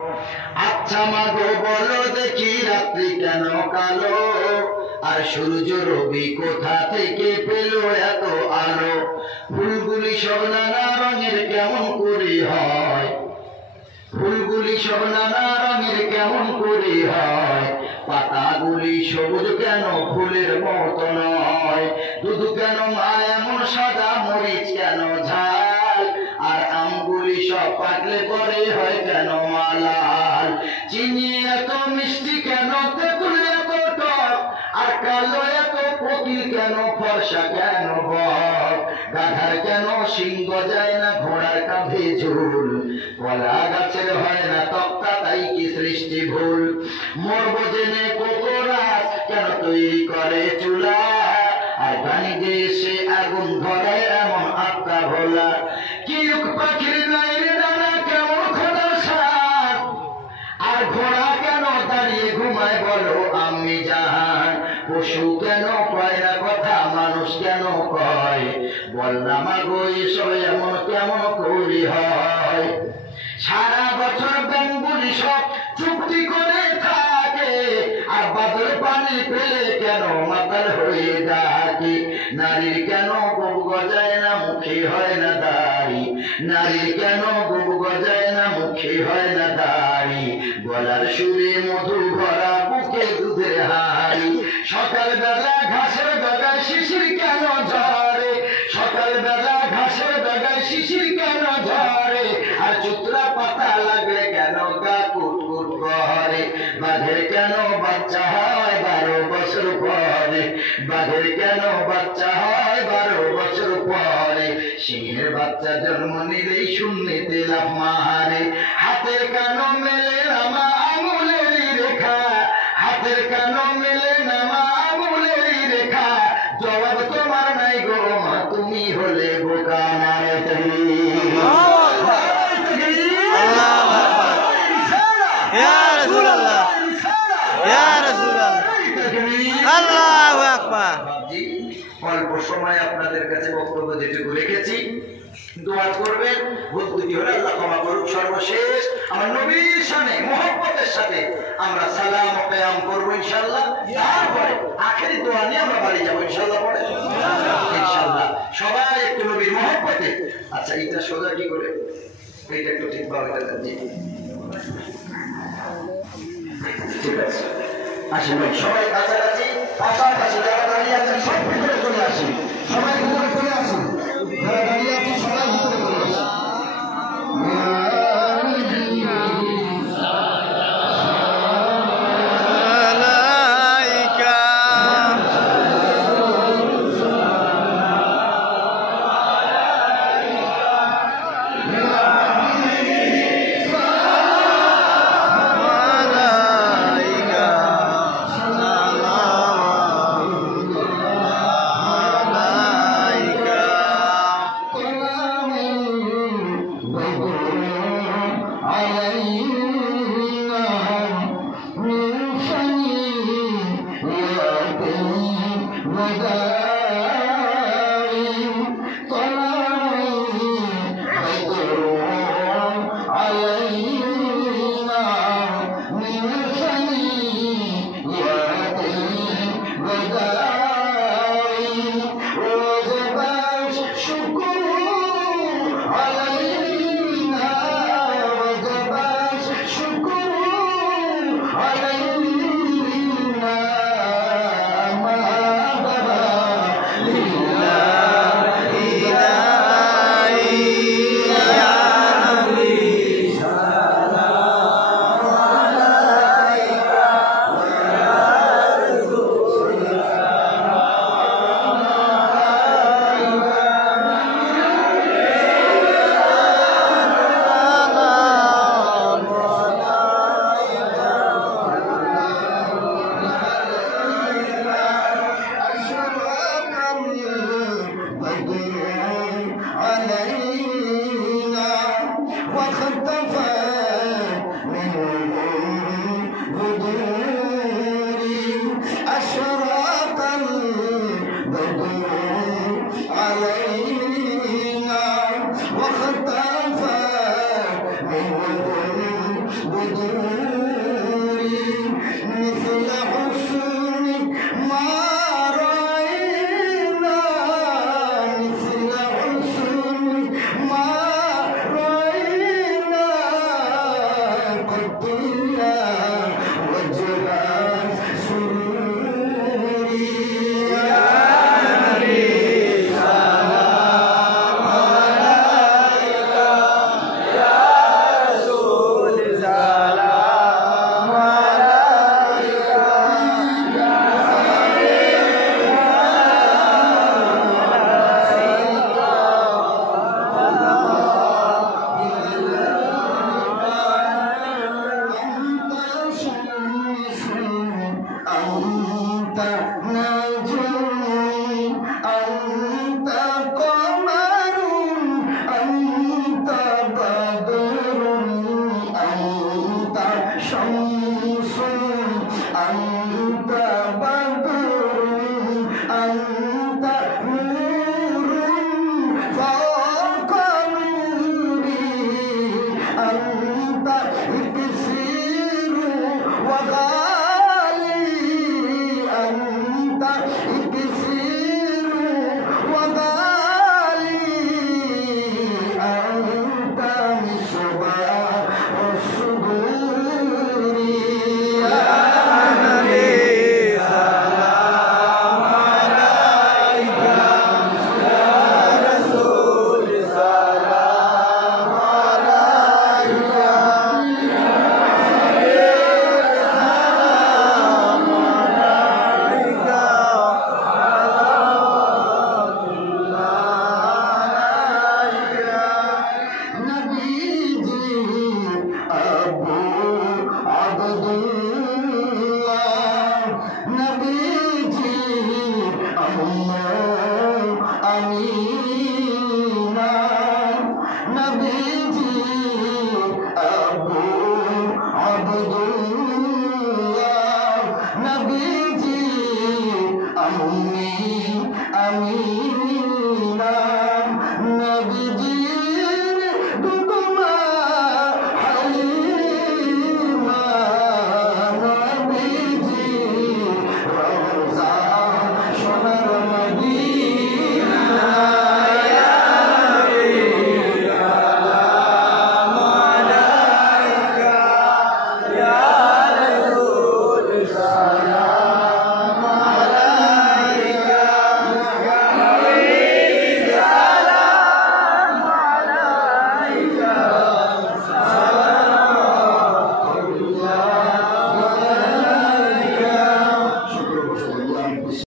আচ্ছা মাগো বলো দেখি রাত্রি কেন কালো, আর সূর্য রবি কোথা থেকে পেল এত আলো? ফুলগুলি সব নানা রঙের কেমন করে হয়, ফুলগুলি সব নানা রঙের কেমন করে হয়? পাতাগুলি সবুজ কেন ফুলের মতো নয়? দুধ কেন মা এমন সাদা, মরিচ কেন ঝাল, আর আমগুলি সব পাকলে পরে হয় কেন মালাল? চিনি এত মিষ্টি কেন, তেঁতুল এত টক, আর কালো এত কোকিল কেন, ফর্সা কেন বক? গাধার কেন সিংহ যায় না, ঘোড়ার কাঁধে ঝুল, কলা গাছের হয় না তক্তা, তাই কি সৃষ্টি ভুল? মরব জেনে কোকোরাস কেন তৈরি করে চুলা, আর পানি দিয়ে সে আগুন ধরে এমন আত্মা ভোলা? কিউক পাখির গায়ের ডানা কেমন খোদার সাপ, আর ঘোড়া কেন দাঁড়িয়ে ঘুমায় বলো আমি জাহান? পশু কেন কয় না কথা, মানুষ কেন কয়? বল না মাগো এসব এমন কেমন করি হয়? সারা বছর ব্যাঙগুলি সব চুক্তি করে থাকে, আর বাদল পানি পেলে কেন মাতাল হয়ে ডাকে? নারীর কেন বুক গজায় না, মুখে হয় না দাড়ি, নারীর কেন বুক গজায় না, মুখে হয় না দাড়ি? গলার সুরে মধু ভরা, বুকে দুধের হাড়ি। সকাল বেলা ঘাসের ডগায় শিশির কেন ঝরে, সকাল বেলা ঘাসের ডগায় শিশির কেন ঝরে? আর চুতরা পাতা লাগলে কেন গা কুটকুট করে? বাঘের কেন বাচ্চা হয় 12 বছর পরে, বাঘের কেন বাচ্চা হয় 12 বছর পরে? সিংহের বাচ্চা জন্ম নিলেই শূন্যতে লাফ মারে। হাতের কেন মেলে নামা আঙুলেরই রেখা, হাতের কেন মেলে নামা আঙুলেরই রেখা? জবাব তোমার নাই গো মা, তুমি হলে বোকা। নারে অল্প সময় আপনাদের কাছে বক্তব্য যেটুকু রেখেছি, দোয়া করবেন, ভুল ত্রুটি হলে আল্লাহ ক্ষমা করুক। সর্বশেষ আমার নবীর শানে মুহাব্বতের সাথে আমরা সালাম ও কিয়াম করব ইনশাআল্লাহ। তারপরে আখেরি দোয়া নিয়ে আমরা বাড়ি যাব ইনশাআল্লাহ। পরে ইনশাআল্লাহ সবাই একটু নবীর মুহাব্বতে। আচ্ছা এটা সোজা কি করে, এটা একটু ঠিক ভাবে জি ঠিক আছে। আসেন ভাই সবাই কাছাকাছি, পাশাপাশি যারা দাঁড়িয়ে আছেন সব ভিতরে চলে আসেন, সবাই ভিতরে চলে আসুন, যারা দাঁড়িয়ে আছেন সবাই ভিতরে চলে আসুন। وغا